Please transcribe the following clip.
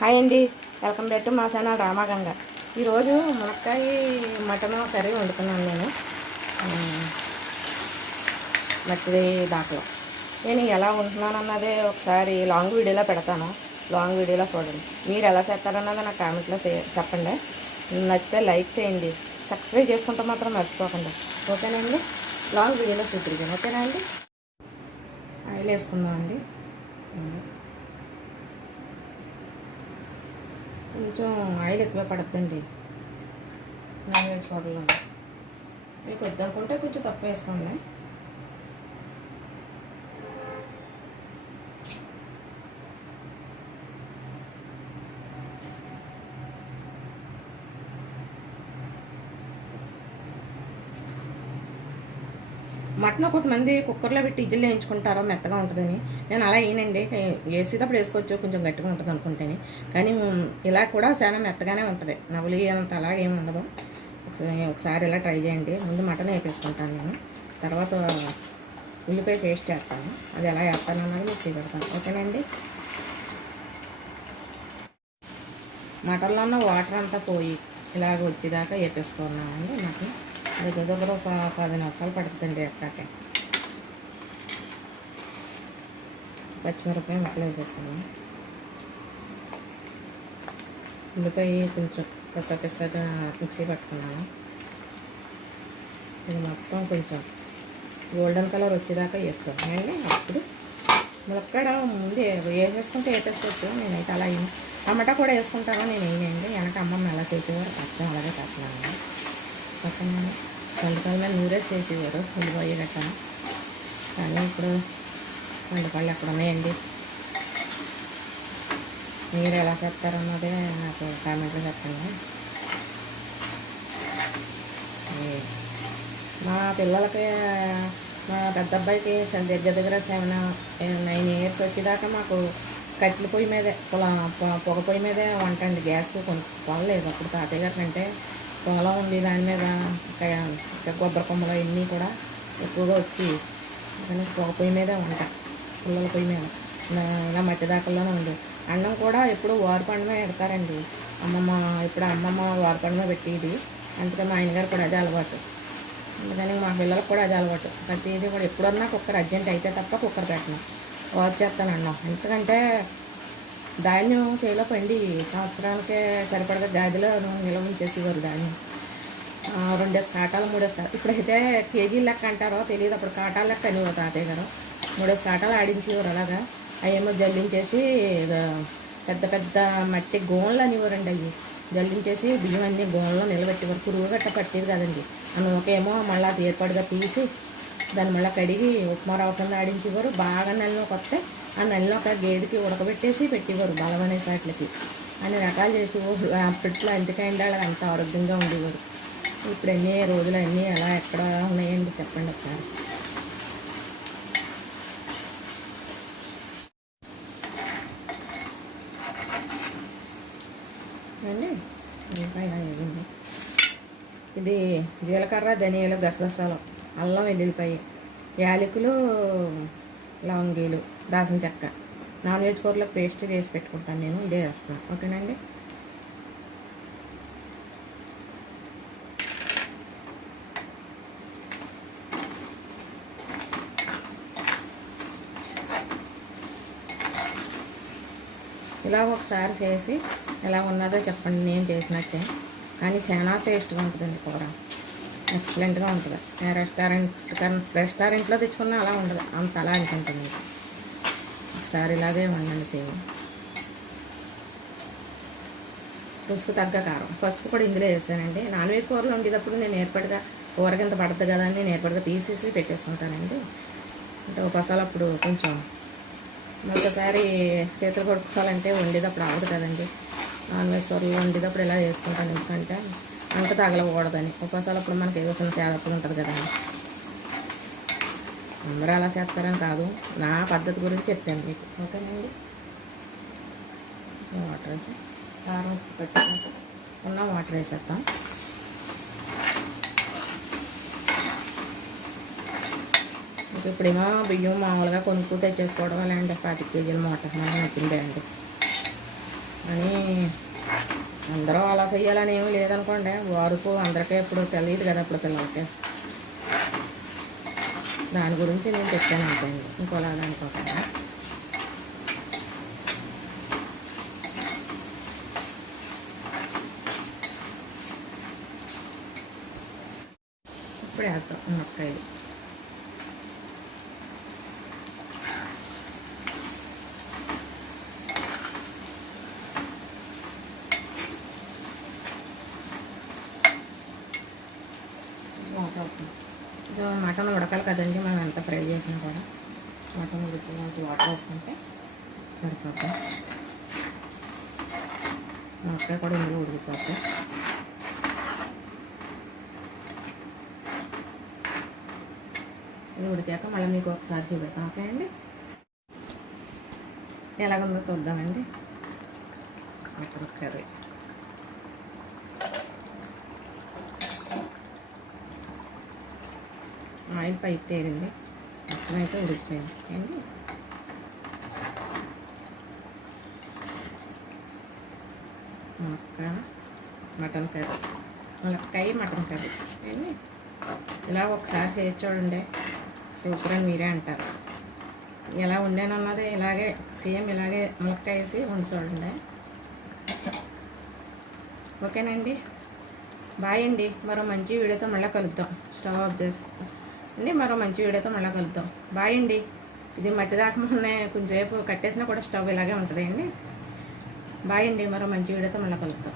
Hi అండి. Welcome back to మా channel Ramaganga ఈరోజు మునక్కాయ మటన్ కర్రీ వండుకున్నాను నేను. మట్టి మట్టిది దాంట్లో. నేను ఎలా వండుతున్నాను అన్నది ఒకసారి లాంగ్ వీడియోలో పెడతాను. లాంగ్ వీడియోలో చూడండి. మీరు ఎలా చేస్తారన్నది నాకు కామెంట్లో చెప్పండి. నచ్చితే లైక్ చేయండి. సబ్స్క్రైబ్ చేసుకుంటే మాత్రం మర్చిపోకండి. ఓకేనండి? లాంగ్ వీడియోలో చూపిస్తాను ఓకేనా అండి? ఆయిల్ వేసుకుందామండి. అండి కొంచెం ఆయిల్ ఎక్కువ పడుతుందండి నాన్ వెజ్ కూరలో మీకు వద్దనుకుంటే కొంచెం తక్కువ వేసుకోండి. మటన్ కొంతమంది కుక్కర్లో పెట్టి ఇజ్జలు వేయించుకుంటారో మెత్తగా ఉంటుందని. నేను అలా వేయనండి. వేసేటప్పుడు వేసుకోవచ్చు కొంచెం గట్టిగా ఉంటుంది అనుకుంటేనే. కానీ ఇలా కూడా చాలా మెత్తగానే ఉంటుంది. నవలి అంత అలాగే ఏమి ఉండదు. ఒకసారి ఒకసారి ఇలా ట్రై చేయండి. ముందు మటన్ వేపేసుకుంటాను నేను. తర్వాత ఉల్లిపాయ పేస్ట్ చేస్తాను. అది ఎలా వేస్తాను అన్నది మీకు చూపెడతాను. ఓకేనండి? మటన్లో ఉన్న వాటర్ అంతా పోయి ఇలాగ వచ్చేదాకా వేపేసుకున్నామండి మటన్. దగ్గర దగ్గర ఒక పది నిమిషాలు పడుతుందండి ఎక్కాకే పచ్చిమిరపకాయ ముక్కలు వేసేసాను ఉల్లిపాయ కొంచెం కసా మిక్సీ పట్టుకున్నాను ఇది మొత్తం కొంచెం గోల్డెన్ కలర్ వచ్చేదాకా వేసుకోండి అప్పుడు ములక్కడ ముందు వేసేసుకుంటే వేసేసుకోవచ్చు నేనైతే అలా టమాటా కూడా వేసుకుంటాను నేను వేయండి వెనక అమ్మమ్మ ఎలా చేసేవారు అచ్చం అలాగే చేస్తున్నాను. పక్కన వంటకాల నూరే చేసేవారు ఉల్లిపాయ గట్ట కానీ ఇప్పుడు వంటకాళ్ళు ఎక్కడ ఉన్నాయండి? మీరు ఎలా చెప్తారన్నదే నాకు కామెంట్లో చెప్పండి. మా పిల్లలకి మా పెద్ద అబ్బాయికి దగ్గర దగ్గర సెవెన్ నైన్ ఇయర్స్ వచ్చేదాకా మాకు కట్టెల పొయ్యి మీదే పొల పొగ పొయ్యి మీదే వంట అండి. గ్యాస్ కొనుక్కోలేదు కొనలేదు. అప్పుడు తాతయ్య గారు అంటే పొలం ఉంది దాని మీద కొబ్బరి కొమ్మలు ఇవన్నీ కూడా ఎక్కువగా వచ్చి పొగ పొయ్యి మీదే వంట పిల్లల పొయ్యి మీద. ఇలా- ఇలా మట్టి దాకల్లోనే ఉంది. అన్నం కూడా ఎప్పుడు వారిపండమే పెడతారండి. అమ్మమ్మ ఇప్పుడు అమ్మమ్మ వారిపండమే పెట్టేది. అందుకే మా ఆయనగారు కూడా అదే అలవాటు. అందుకని మా పిల్లలకు కూడా అదే అలవాటు. ప్రతిదీ కూడా ఎప్పుడన్నా కుక్కర్ అర్జెంట్ అయితే తప్ప కుక్కర్ పెట్టను. వారు చేస్తాను అన్నం. ఎందుకంటే ధాన్యం చేలో పండి సంవత్సరానికి సరిపడగా గాదిలో నిల్వ ఉంచేసేవారు ధాన్యం. ఆ, రెండేసి కాటాలు మూడేసి కాటాలు ఇప్పుడైతే కేజీ లెక్క అంటారో తెలియదు. అప్పుడు కాటాల లెక్క అనేవారు తాతయ్య గారు మూడేసి కాటాలు ఆడించేవారు అలాగా. అవేమో జల్లించేసి పెద్ద పెద్ద మట్టి గోన్లు అనేవారండి అవి జల్లించేసి బియ్యం అన్ని గోన్లో నిలబెట్టేవారు. పురుగు గట్ట పట్టేది కదండి. ఆ మళ్ళీ అది ఏర్పాటుగా తీసి దాన్ని మళ్ళీ కడిగి ఉప్మా రవ్వకుండా ఆడించేవారు. బాగా నెలలోకి వస్తే ఆ నెలలో ఒక గేదెకి ఉడకబెట్టేసి పెట్టేవారు బలమనే సాట్లకి. అన్ని రకాలు చేసేవారు. అప్పట్లో ఎందుకైంది వాళ్ళకి అంత ఆరోగ్యంగా ఉండేవారు. ఇప్పుడు అన్నీ రోజులు అన్నీ ఎలా ఎక్కడ ఉన్నాయండి చెప్పండి ఒకసారి. అండి ఇంకా ఇది జీలకర్ర ధనియాలు గసగసాలు అల్లం వెల్లుల్లిపాయ యాలకులు లవంగీలు దాసిన చెక్క. నాన్ వెజ్ కూరలకు పేస్ట్ చేసి పెట్టుకుంటాను నేను ఇదే వేస్తాను ఓకేనండి? ఇలా ఒకసారి చేసి ఎలా ఉన్నదో చెప్పండి నేను చేసినట్టే. కానీ చాలా టేస్ట్గా ఉంటుందండి కూర. ఎక్సలెంట్గా ఉంటుంది. రెస్టారెంట్ రెస్టారెంట్లో తెచ్చుకున్నా అలా ఉండదు అంత అలా అనుకుంటుంది ఒకసారి ఇలాగే వండండి సేమ్. పసుపు తగ్గ కారం. పసుపు కూడా ఇందులో వేసానండి. నాన్ వెజ్ కూరలు వండేటప్పుడు నేను ఏర్పడిగా కూరకింత పడద్దు పడుతుంది కదా అని నేను ఏర్పడిగా తీసేసి పెట్టేసుకుంటానండి. అంటే ఒక అప్పుడు కొంచెం మరొకసారి చేతులు కొడుకోవాలంటే వండేటప్పుడు అవ్వదు కదండి. నాన్ వెజ్ కూరలు వండేటప్పుడు ఇలా చేసుకుంటాను? ఎందుకంటే అంత తగలకూడదని. ఒకసారి అప్పుడు మనకి ఏదో చిన్న చేదప్పుడు ఉంటుంది కదండి అందరూ అలా చేస్తారని కాదు. నా పద్ధతి గురించి చెప్పాను మీకు. ఓకేనండి? వాటర్ వేసి కారం పెట్టుకుంటూ ఉన్న వాటర్ వేసేస్తాం ఇప్పుడేమో బియ్యం మామూలుగా కొనుక్కు తెచ్చేసుకోవడం అండి. పాతిక కేజీల మూట మనకు నచ్చిందే అండి. అని అందరూ అలా చేయాలని ఏమీ లేదనుకోండి. వారుకు అందరికీ ఇప్పుడు తెలియదు కదా ఇప్పుడు పిల్లలకి. దాని గురించి నేను చెప్పాను అంతే అండి ఇంకోలా అనుకోకుండా ఇప్పుడు వేద్దాం మునక్కాయలు వాటర్ వస్తుంది సో మటన్ ఉడకాలి కదండి మనం ఎంత ఫ్రై చేసినా కూడా. మటన్ ఉడికినంత వాటర్ వేసుకుంటే సరిపోతుంది మునక్కాయ కూడా ఇందులో ఉడికిపోతుంది ఇది ఉడికాక మళ్ళీ మీకు ఒకసారి చూపెడతాం ఓకే అండి? ఎలాగుందో చూద్దామండి. Mutton curry. ఆయిల్ పైకి తేరింది మొత్తం అయితే ఉడికిపోయింది. ఏంటి? మొక్క మటన్ కర్రీ. ములక్కాయ మటన్ కర్రీ. ఏంటి? ఇలా ఒకసారి చేసి చూడండి. సూపర్ అని మీరే అంటారు. ఎలా వండానన్నది ఇలాగే సేమ్ ఇలాగే ములక్కాయ వేసి వండి చూడండి. ఓకేనండి. బాయ్ అండి. మరో మంచి వీడియోతో మళ్ళీ కలుద్దాం. స్టవ్ ఆఫ్ చేస్తాం అండి మరో మంచి వీడియోతో మళ్ళీ కలుద్దాం. బాయ్ అండి. ఇది మట్టి దాకా కొంచెంసేపు కట్టేసినా కూడా స్టవ్ ఇలాగే ఉంటుంది అండి బాయ్ అండి మరో మంచి వీడియోతో మళ్ళీ కలుద్దాం.